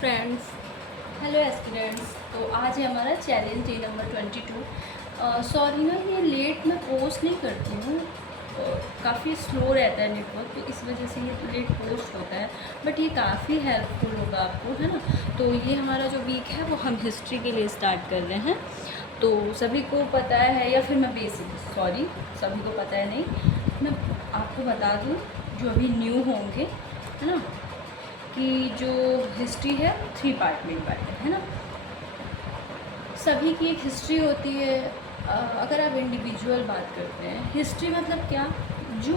Friends, hello aspirants. तो आज है हमारा चैलेंज डे नंबर 22। सॉरी ना, ये लेट मैं पोस्ट नहीं करती हूँ। काफ़ी स्लो रहता है नेटवर्क, तो इस वजह से ये लेट पोस्ट होता है। बट ये काफ़ी हेल्पफुल होगा आपको, है ना। तो ये हमारा जो वीक है वो हम हिस्ट्री के लिए स्टार्ट कर रहे हैं। तो सभी को पता है, या फिर मैं बेसिक सॉरी सभी को पता है नहीं, मैं आपको बता दूँ जो अभी न्यू होंगे, है ना, कि जो हिस्ट्री है 3 पार्ट में डिवाइडेड है ना। सभी की एक हिस्ट्री होती है। अगर आप इंडिविजुअल बात करते हैं, हिस्ट्री मतलब क्या, जो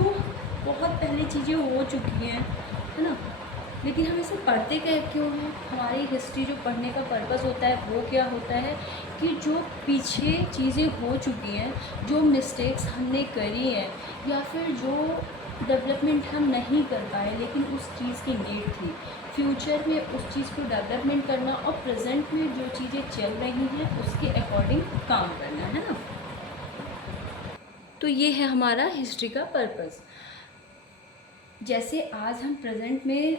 बहुत पहले चीज़ें हो चुकी हैं, है ना। लेकिन हम इसे पढ़ते क्या क्यों हैं? हमारी हिस्ट्री जो पढ़ने का पर्पस होता है वो क्या होता है कि जो पीछे चीज़ें हो चुकी हैं, जो मिस्टेक्स हमने करी हैं, या फिर जो डेवलपमेंट हम नहीं कर पाए लेकिन उस चीज़ की नीड थी, फ्यूचर में उस चीज़ को डेवलपमेंट करना, और प्रेजेंट में जो चीज़ें चल रही हैं उसके अकॉर्डिंग काम करना, है ना। तो ये है हमारा हिस्ट्री का पर्पस। जैसे आज हम प्रेजेंट में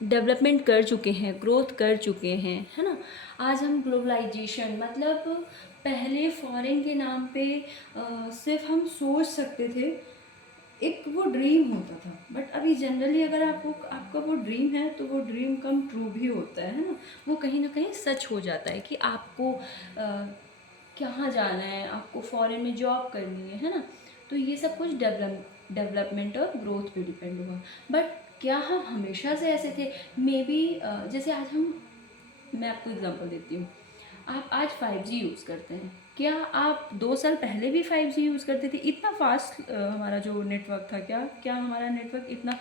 डेवलपमेंट कर चुके हैं, ग्रोथ कर चुके हैं, है ना। आज हम ग्लोबलाइजेशन मतलब पहले फॉरेन के नाम पे सिर्फ हम सोच सकते थे, एक वो ड्रीम होता था। बट अभी जनरली अगर आपका वो ड्रीम है तो वो ड्रीम कम ट्रू भी होता है ना। वो कहीं ना कहीं सच हो जाता है कि आपको कहाँ जाना है, आपको फॉरेन में जॉब करनी है ना। तो ये सब कुछ डेवलपमेंट और ग्रोथ पे डिपेंड हुआ। बट क्या हम हमेशा से ऐसे थे? मे बी जैसे आज मैं आपको एग्जांपल देती हूँ। आप आज 5G यूज़ करते हैं, क्या आप 2 साल पहले भी 5G यूज़ करते थे? इतना फास्ट हमारा जो नेटवर्क था, क्या क्या हमारा नेटवर्क इतना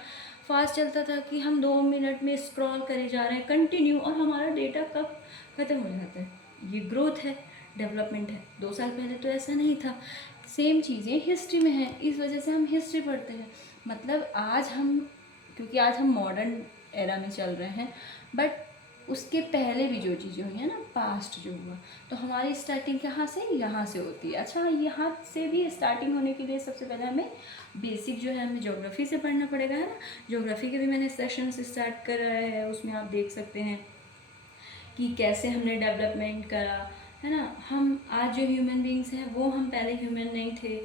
फास्ट चलता था कि हम 2 मिनट में स्क्रॉल करे जा रहे हैं कंटिन्यू, और हमारा डेटा कब ख़त्म हो जाता है? ये ग्रोथ है, डेवलपमेंट है। 2 साल पहले तो ऐसा नहीं था। सेम चीज़ें हिस्ट्री में हैं, इस वजह से हम हिस्ट्री पढ़ते हैं। मतलब आज हम, क्योंकि आज हम मॉडर्न एरा में चल रहे हैं, बट उसके पहले भी जो चीज़ें हुई हैं ना, पास्ट जो हुआ, तो हमारी स्टार्टिंग कहाँ से, यहाँ से होती है। अच्छा, यहाँ से भी स्टार्टिंग होने के लिए सबसे पहले हमें बेसिक जो है हमें ज्योग्राफी से पढ़ना पड़ेगा, है ना। ज्योग्राफी के भी मैंने सेशन स्टार्ट कर रहा है, उसमें आप देख सकते हैं कि कैसे हमने डेवलपमेंट करा, है ना। हम आज जो ह्यूमन बींग्स हैं वो हम पहले ह्यूमन नहीं थे,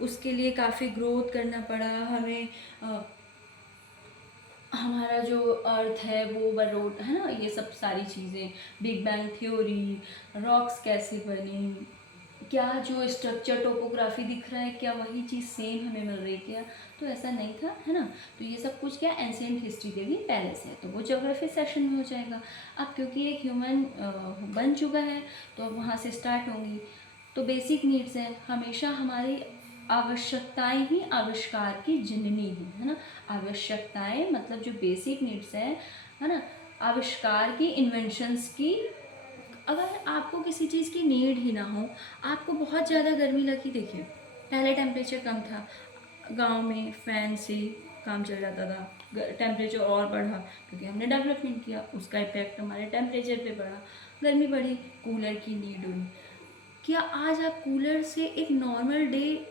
उसके लिए काफ़ी ग्रोथ करना पड़ा हमें। हमारा जो अर्थ है वो बरोड, है ना, ये सब सारी चीज़ें, बिग बैंग थ्योरी, रॉक्स कैसे बनी, क्या जो स्ट्रक्चर टोपोग्राफी दिख रहा है क्या वही चीज़ सेम हमें मिल रही क्या? तो ऐसा नहीं था, है ना। तो ये सब कुछ क्या एंशिएंट हिस्ट्री के भी पहले से है, तो वो ज्योग्राफी सेशन में हो जाएगा। अब क्योंकि एक ह्यूमन बन चुका है तो अब वहाँ से स्टार्ट होंगी। तो बेसिक नीड्स हैं, हमेशा हमारी आवश्यकताएं ही आविष्कार की जननी है ना। आवश्यकताएं मतलब जो बेसिक नीड्स है ना, आविष्कार की, इन्वेंशंस की। अगर आपको किसी चीज़ की नीड ही ना हो, आपको बहुत ज़्यादा गर्मी लगी, देखिए पहले टेम्परेचर कम था, गांव में फैन से काम चल जाता था, टेम्परेचर और बढ़ा क्योंकि हमने डेवलपमेंट किया, उसका इफेक्ट हमारे टेम्परेचर पे पड़ा, गर्मी बढ़ी, कूलर की नीड हुई। क्या आज आप कूलर से एक नॉर्मल डे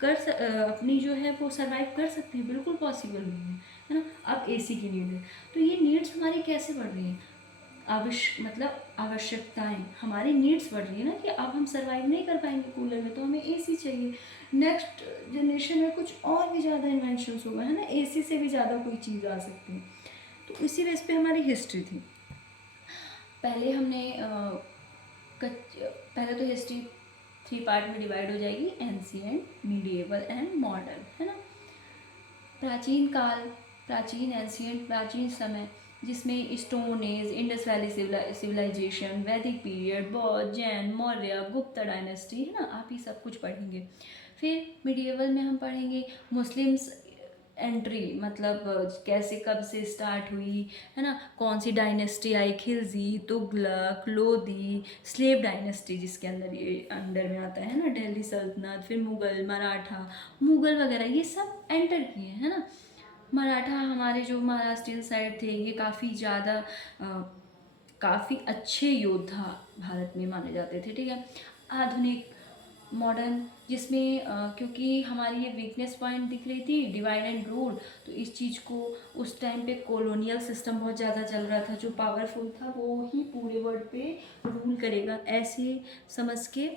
अपनी जो है वो सरवाइव कर सकते हैं? बिल्कुल पॉसिबल नहीं है ना। अब एसी की नीड है, तो ये नीड्स हमारी कैसे बढ़ रही हैं? मतलब आवश्यकताएं, हमारी नीड्स बढ़ रही है ना, कि अब हम सरवाइव नहीं कर पाएंगे कूलर में, तो हमें एसी चाहिए। नेक्स्ट जनरेशन में कुछ और भी ज़्यादा इन्वेंशंस होगा, है ना, एसी से भी ज़्यादा कोई चीज़ आ सकती है। तो इसी बेस पे हमारी हिस्ट्री थी। पहले हमने पहले तो हिस्ट्री 3 पार्ट में डिवाइड हो जाएगी, एंशिएंट, मीडिएवल एंड मॉडर्न, है ना। प्राचीन काल, प्राचीन एंशिएंट, प्राचीन समय, जिसमें stone age, Indus valley civilisation, Vedic period, बौद्ध, जैन, मौर्य, गुप्त डायनेस्टी, है ना। आप ये सब कुछ पढ़ेंगे। फिर मिडिएवल में हम पढ़ेंगे मुस्लिम्स एंट्री, मतलब कैसे कब से स्टार्ट हुई, है ना, कौन सी डायनेस्टी आई, खिलजी, तुगलक, लोधी, स्लेव डायनेस्टी जिसके अंदर ये अंडर में आता है ना, दिल्ली सल्तनत, फिर मुगल, मराठा, मुगल वगैरह ये सब एंटर किए, है ना। मराठा हमारे जो महाराष्ट्रियन साइड थे, ये काफ़ी ज़्यादा काफ़ी अच्छे योद्धा भारत में माने जाते थे, ठीक है। आधुनिक मॉडर्न, जिसमें क्योंकि हमारी ये वीकनेस पॉइंट दिख रही थी डिवाइड एंड रूल, तो इस चीज़ को उस टाइम पे कॉलोनियल सिस्टम बहुत ज़्यादा चल रहा था, जो पावरफुल था वो ही पूरे वर्ल्ड पे रूल करेगा, ऐसे समझ के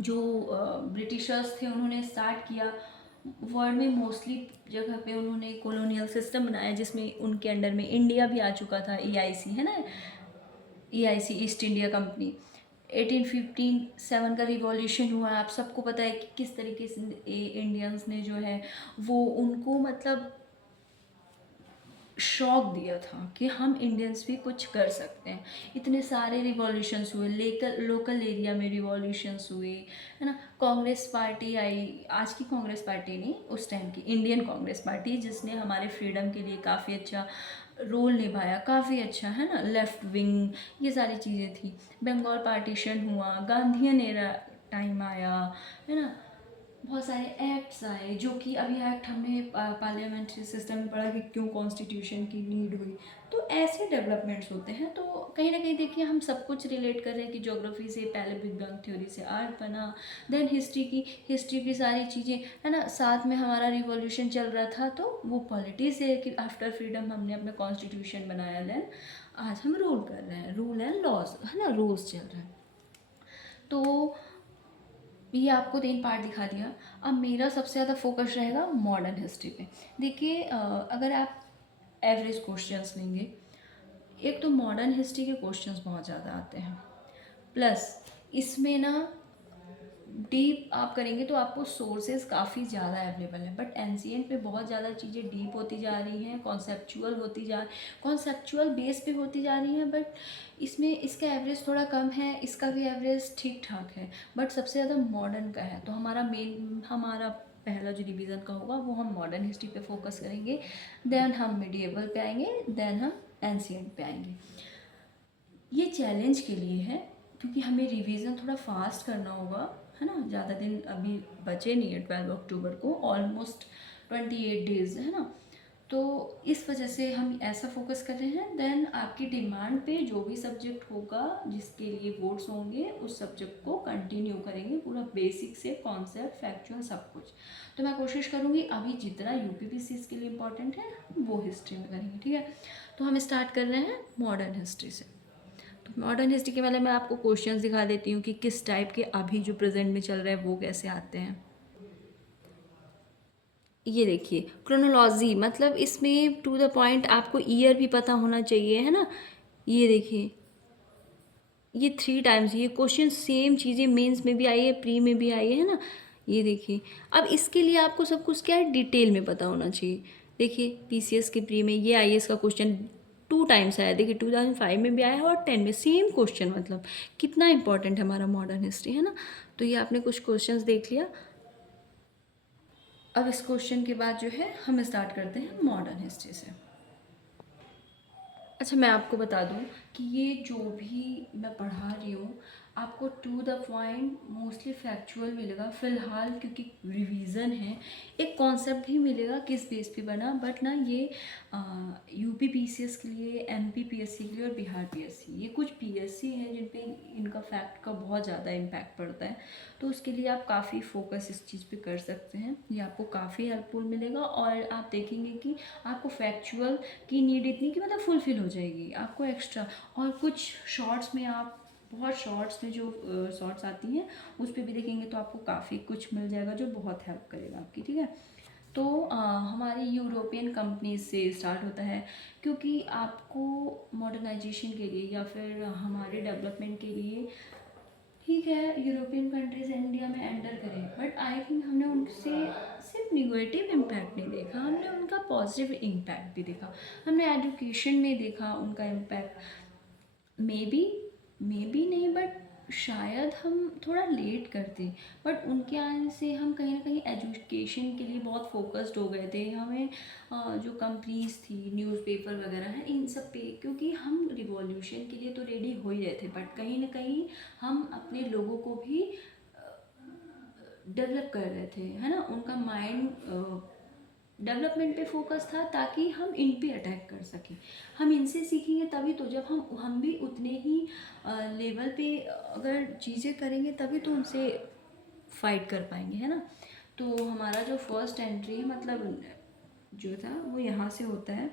जो ब्रिटिशर्स थे उन्होंने स्टार्ट किया। वर्ल्ड में मोस्टली जगह पे उन्होंने कॉलोनियल सिस्टम बनाया, जिसमें उनके अंडर में इंडिया भी आ चुका था, EIC है ना, EIC ईस्ट इंडिया कंपनी। 1857 का रिवॉल्यूशन हुआ, आप सबको पता है कि किस तरीके से इंडियंस ने जो है वो उनको मतलब शौक दिया था कि हम इंडियंस भी कुछ कर सकते हैं। इतने सारे रिवॉल्यूशंस हुए, लोकल एरिया में रिवॉल्यूशंस हुए, है ना। कांग्रेस पार्टी आई, आज की कांग्रेस पार्टी नहीं, उस टाइम की इंडियन कांग्रेस पार्टी, जिसने हमारे फ्रीडम के लिए काफ़ी अच्छा रोल निभाया, काफ़ी अच्छा, है ना। लेफ्ट विंग, ये सारी चीज़ें थी। बंगाल पार्टीशन हुआ, गांधीयन एरा टाइम आया, है ना। बहुत सारे एक्ट्स आए, जो कि अभी एक्ट हमने पार्लियामेंट्री सिस्टम में पढ़ा कि क्यों कॉन्स्टिट्यूशन की नीड हुई। तो ऐसे डेवलपमेंट्स होते हैं। तो कहीं ना कहीं देखिए हम सब कुछ रिलेट कर रहे हैं कि ज्योग्राफी से पहले बिग बैंग थ्योरी से आर्ट बना, देन हिस्ट्री की सारी चीज़ें, है ना। साथ में हमारा रिवॉल्यूशन चल रहा था, तो वो पॉलिटी से कि आफ्टर फ्रीडम हमने अपना कॉन्स्टिट्यूशन बनाया, देन आज हम रूल कर रहे हैं, रूल एंड लॉज, है ना, रूल्स चल रहे हैं। तो ये आपको 3 पार्ट दिखा दिया। अब मेरा सबसे ज़्यादा फोकस रहेगा मॉडर्न हिस्ट्री पे। देखिए अगर आप एवरेज क्वेश्चंस लेंगे, एक तो मॉडर्न हिस्ट्री के क्वेश्चंस बहुत ज़्यादा आते हैं, प्लस इसमें ना डीप आप करेंगे तो आपको सोर्सेज काफ़ी ज़्यादा अवेलेबल है, बट एनसीएंट पे बहुत ज़्यादा चीज़ें डीप होती जा रही हैं, कॉन्सेप्चुअल बेस पे होती जा रही हैं, बट इसमें इसका एवरेज थोड़ा कम है, इसका भी एवरेज ठीक ठाक है, बट सबसे ज़्यादा मॉडर्न का है। तो हमारा पहला जो रिवीजन का होगा वो हम मॉडर्न हिस्ट्री पे फोकस करेंगे, देन हम मिडिएवल पे आएंगे, देन हम एनसीएंट पे आएंगे। ये चैलेंज के लिए है, क्योंकि हमें रिवीजन थोड़ा फास्ट करना होगा, है ना। ज़्यादा दिन अभी बचे नहीं है, 12 अक्टूबर को ऑलमोस्ट 28 डेज़, है ना। तो इस वजह से हम ऐसा फोकस कर रहे हैं। देन आपकी डिमांड पे जो भी सब्जेक्ट होगा, जिसके लिए वोट्स होंगे, उस सब्जेक्ट को कंटिन्यू करेंगे, पूरा बेसिक से कॉन्सेप्ट, फैक्चुअल, सब कुछ। तो मैं कोशिश करूँगी अभी जितना यूपीपीसीएस के लिए इम्पॉर्टेंट है वो हिस्ट्री में करेंगे, ठीक है। तो हम स्टार्ट कर रहे हैं मॉडर्न हिस्ट्री से। तो मॉडर्न हिस्ट्री के पहले मैं आपको क्वेश्चंस दिखा देती हूँ कि किस टाइप के अभी जो प्रेजेंट में चल रहा है वो कैसे आते हैं। ये देखिए, क्रोनोलॉजी मतलब इसमें टू द पॉइंट आपको ईयर भी पता होना चाहिए, है ना। ये देखिए, ये 3 टाइम्स ये क्वेश्चन सेम चीज़ें मेंस में भी आई है, प्री में भी आई है ना। ये देखिए, अब इसके लिए आपको सब कुछ क्या है, डिटेल में पता होना चाहिए। देखिए पीसीएस के प्री में ये आईएएस का क्वेश्चन 2 टाइम्स आया, देखिए 2005 में भी आया है और 10 में, सेम क्वेश्चन, मतलब कितना इंपॉर्टेंट है हमारा मॉडर्न हिस्ट्री, है ना। तो ये आपने कुछ क्वेश्चंस देख लिया। अब इस क्वेश्चन के बाद जो है हम स्टार्ट करते हैं मॉडर्न हिस्ट्री से। अच्छा, मैं आपको बता दूं कि ये जो भी मैं पढ़ा रही हूँ आपको to the point mostly factual मिलेगा फ़िलहाल, क्योंकि रिवीजन है। एक कॉन्सेप्ट भी मिलेगा किस बेस पे बना, बट ना ये यूपी पीसीएस के लिए, एमपी पीएससी के लिए और बिहार पीएससी, ये कुछ पीएससी हैं जिन पे इनका फैक्ट का बहुत ज़्यादा इम्पैक्ट पड़ता है। तो उसके लिए आप काफ़ी फोकस इस चीज़ पे कर सकते हैं, ये आपको काफ़ी हेल्पफुल मिलेगा। और आप देखेंगे कि आपको फैक्चुअल की नीड इतनी कि मतलब फुलफिल हो जाएगी आपको एक्स्ट्रा। और कुछ शॉर्ट्स में आप बहुत शॉर्ट्स में जो शॉर्ट्स आती हैं उस पर भी देखेंगे तो आपको काफ़ी कुछ मिल जाएगा जो बहुत हेल्प करेगा आपकी, ठीक है। तो हमारी यूरोपियन कंपनीज से स्टार्ट होता है, क्योंकि आपको मॉडर्नाइजेशन के लिए या फिर हमारे डेवलपमेंट के लिए, ठीक है, यूरोपियन कंट्रीज इंडिया में एंटर करें, बट आई थिंक हमने उनसे सिर्फ निगेटिव इम्पैक्ट नहीं देखा, हमने उनका पॉजिटिव इम्पैक्ट भी देखा। हमने एजुकेशन में देखा उनका इम्पैक्ट। मे बी नहीं, बट शायद हम थोड़ा लेट करते, बट उनके आने से हम कहीं ना कहीं एजुकेशन के लिए बहुत फोकस्ड हो गए थे। हमें जो कंपनीज थी, न्यूज़पेपर वगैरह हैं, इन सब पे, क्योंकि हम रिवॉल्यूशन के लिए तो रेडी हो ही रहे थे, बट कहीं ना कहीं हम अपने लोगों को भी डेवलप कर रहे थे, है ना। उनका माइंड डेवलपमेंट पे फोकस था, ताकि हम इन पे अटैक कर सकें। हम इनसे सीखेंगे तभी तो, जब हम भी उतने ही लेवल पे अगर चीज़ें करेंगे तभी तो उनसे फाइट कर पाएंगे, है ना। तो हमारा जो फर्स्ट एंट्री मतलब जो था वो यहाँ से होता है।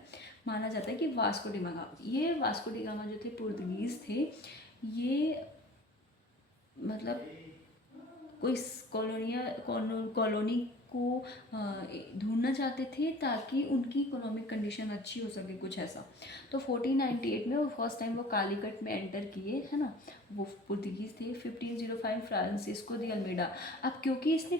माना जाता है कि वास्को डी गामा, ये वास्को डी गामा जो थे पुर्तगीज़ थे, ये मतलब कोई कॉलोनी को ढूंढना चाहते थे ताकि उनकी इकोनॉमिक कंडीशन अच्छी हो सके, कुछ ऐसा। तो 1498 में वो फर्स्ट टाइम वो कालीकट में एंटर किए, है ना, वो पुर्तगीज़ थे। 1505 फ्रांसिस्को दी अल्मेडा। अब क्योंकि इसने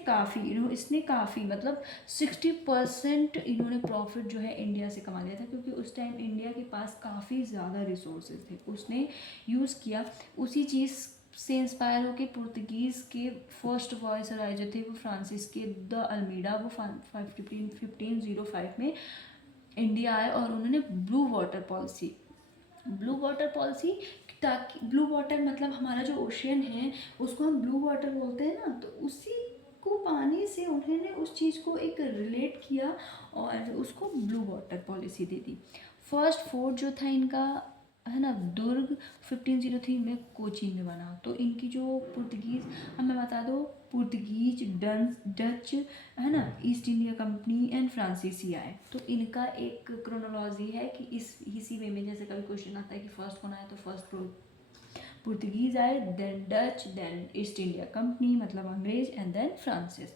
काफ़ी मतलब 60% इन्होंने प्रॉफिट जो है इंडिया से कमा लिया था, क्योंकि उस टाइम इंडिया के पास काफ़ी ज़्यादा रिसोर्सेज थे, उसने यूज़ किया। उसी चीज़ से इंस्पायर होकर पुर्तगीज़ के फर्स्ट वॉइसराय जो थे वो फ्रांसिस के द अल्मीडा, वो 1505 में इंडिया आए और उन्होंने ब्लू वाटर पॉलिसी, ताकि ब्लू वाटर मतलब हमारा जो ओशियन है उसको हम ब्लू वाटर बोलते हैं ना, तो उसी को पाने से उन्होंने उस चीज़ को एक रिलेट किया और उसको ब्लू वाटर पॉलिसी दे दी। फर्स्ट फोर्ट जो था इनका, है ना, दुर्ग 1503 में कोचीन में बना। तो इनकी जो पुर्तगीज़, अब मैं बता दो, पुर्तगीज, डच, है ना, ईस्ट इंडिया कंपनी एंड फ्रांसीसी आए। तो इनका एक क्रोनोलॉजी है कि इसी वे में, जैसे कभी क्वेश्चन आता है कि फर्स्ट कौन आया, तो फर्स्ट पुर्तगीज आए, then Dutch, then East India company मतलब अंग्रेज, एंड देन फ्रांसिस।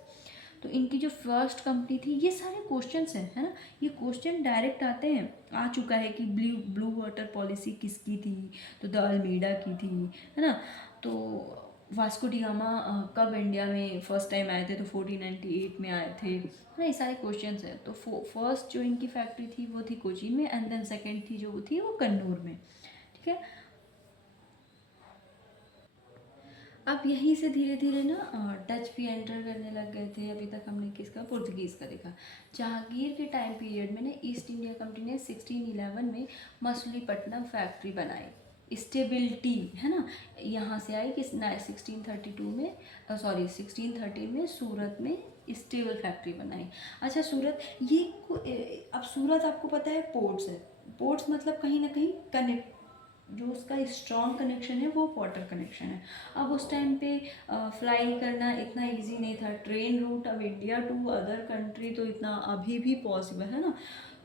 तो इनकी जो फर्स्ट कंपनी थी, ये सारे क्वेश्चंस हैं, है ना, ये क्वेश्चन डायरेक्ट आते हैं, आ चुका है कि ब्लू वाटर पॉलिसी किसकी थी, तो द अल्मीडा की थी, है ना। तो वास्को डी गामा कब इंडिया में फर्स्ट टाइम आए थे, तो 1498 में आए थे, है ना, ये सारे क्वेश्चंस हैं। तो फर्स्ट जो इनकी फैक्ट्री थी वो थी कोचीन में, एंड देन सेकेंड थी जो वो थी वो कन्नूर में, ठीक है। अब यहीं से धीरे धीरे ना डच भी एंटर करने लग गए थे। अभी तक हमने किसका, पुर्तगीज़ का देखा। जहांगीर के टाइम पीरियड में ना ईस्ट इंडिया कंपनी ने 1611 में मछलीपट्टनम फैक्ट्री बनाई। स्टेबिलिटी, है ना, यहाँ से आई कि 1632 में, 1613 में सूरत में स्टेबल फैक्ट्री बनाई। अच्छा, सूरत, अब सूरत आपको पता है पोर्ट्स है, पोर्ट्स मतलब कहीं ना कहीं कनेक्ट, जो उसका स्ट्रॉन्ग कनेक्शन है वो वाटर कनेक्शन है। अब उस टाइम पे फ्लाई करना इतना इजी नहीं था, ट्रेन रूट अब इंडिया टू अदर कंट्री तो इतना अभी भी पॉसिबल है ना,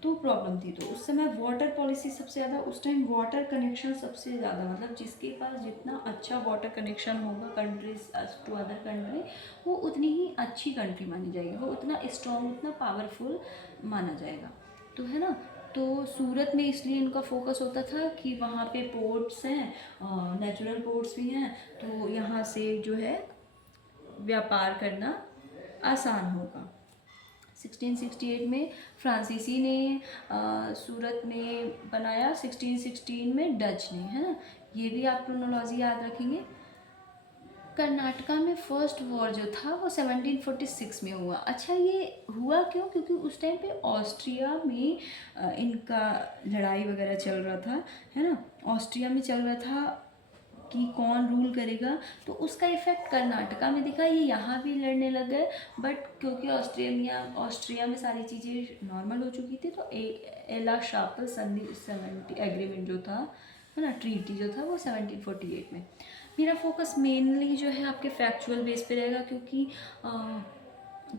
तो प्रॉब्लम थी। तो उस समय वाटर पॉलिसी सबसे ज़्यादा, उस टाइम वाटर कनेक्शन सबसे ज़्यादा, मतलब जिसके पास जितना अच्छा वाटर कनेक्शन होगा कंट्रीज टू अदर कंट्री, वो उतनी ही अच्छी कंट्री मानी जाएगी, वो उतना स्ट्रॉन्ग, उतना पावरफुल माना जाएगा, तो है ना। तो सूरत में इसलिए इनका फोकस होता था कि वहाँ पे पोर्ट्स हैं, नेचुरल पोर्ट्स भी हैं, तो यहाँ से जो है व्यापार करना आसान होगा। 1668 में फ्रांसीसी ने सूरत में बनाया, 1616 में डच ने, है ना, ये भी आप क्रोनोलॉजी याद रखेंगे। कर्नाटका में फर्स्ट वॉर जो था वो 1746 में हुआ। अच्छा, ये हुआ क्यों? क्योंकि उस टाइम पे ऑस्ट्रिया में इनका लड़ाई वगैरह चल रहा था, है ना, ऑस्ट्रिया में चल रहा था कि कौन रूल करेगा, तो उसका इफेक्ट कर्नाटका में दिखा। ये यहाँ भी लड़ने लग गए, बट क्योंकि ऑस्ट्रिया में सारी चीज़ें नॉर्मल हो चुकी थी, तो एला शापल संधि 70 एग्रीमेंट जो था, है ना, ट्रीटी जो था, वो 1748 में। मेरा फोकस मेनली जो है आपके फैक्चुअल बेस पे रहेगा, क्योंकि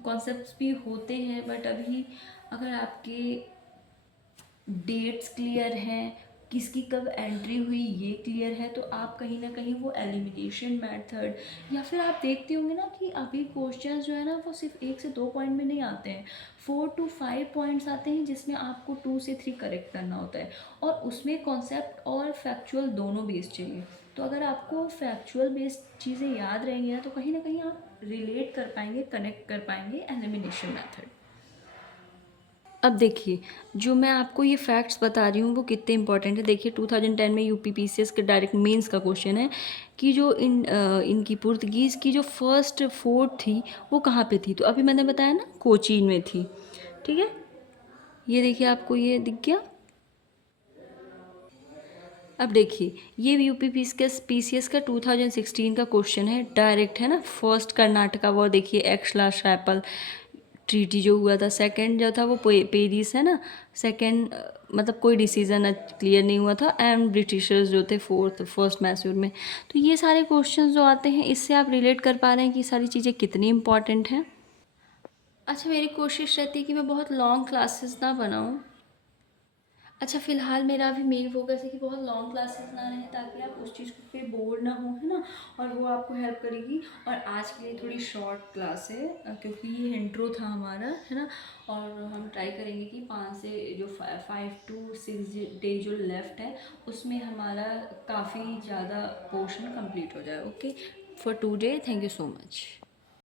कॉन्सेप्ट्स भी होते हैं, बट अभी अगर आपके डेट्स क्लियर हैं, किसकी कब एंट्री हुई ये क्लियर है, तो आप कहीं ना कहीं वो एलिमिनेशन मेथड, या फिर आप देखते होंगे ना कि अभी क्वेश्चंस जो है ना वो सिर्फ 1 से 2 पॉइंट में नहीं आते हैं, 4 to 5 पॉइंट्स आते हैं, जिसमें आपको 2 से 3 करेक्ट करना होता है, और उसमें कॉन्सेप्ट और फैक्चुअल दोनों बेस चाहिए। तो अगर आपको फैक्चुअल बेस्ड चीज़ें याद रहेंगी ना, तो कहीं ना कहीं आप रिलेट कर पाएंगे, कनेक्ट कर पाएंगे एलिमिनेशन मेथड। अब देखिए, जो मैं आपको ये फैक्ट्स बता रही हूँ वो कितने इंपॉर्टेंट है। देखिए 2010 में यूपीपीसीएस के डायरेक्ट मेंस का क्वेश्चन है कि जो इनकी पुर्तगीज़ की जो फर्स्ट फोर्ट थी वो कहाँ पे थी, तो अभी मैंने बताया ना कोचीन में थी, ठीक है। ये देखिए, आपको ये दिख गया। अब देखिए, ये यूपीपीसीएस का 2016 का क्वेश्चन है, डायरेक्ट, है ना, फर्स्ट कर्नाटका वॉर। देखिए एक्सला शैपल ट्रीटी जो हुआ था, सेकंड जो था वो पेरिस है ना, सेकंड मतलब कोई डिसीजन क्लियर नहीं हुआ था, एंड ब्रिटिशर्स जो थे फर्स्ट मैसूर में। तो ये सारे क्वेश्चंस जो आते हैं, इससे आप रिलेट कर पा रहे हैं कि सारी चीज़ें कितनी इंपॉर्टेंट हैं। अच्छा, मेरी कोशिश रहती है कि मैं बहुत लॉन्ग क्लासेस ना बनाऊँ। अच्छा, फ़िलहाल मेरा अभी मेन फोकस है कि बहुत लॉन्ग क्लासेस ना रहें, ताकि आप उस चीज़ पे बोर ना हो, है ना, और वो आपको हेल्प करेगी। और आज के लिए थोड़ी शॉर्ट क्लास है, क्योंकि ये इंट्रो था हमारा, है ना। और हम ट्राई करेंगे कि 5 से जो 5 to 6 डे जो लेफ़्ट है, उसमें हमारा काफ़ी ज़्यादा पोर्शन कंप्लीट हो जाए। Okay, for today thank you so much.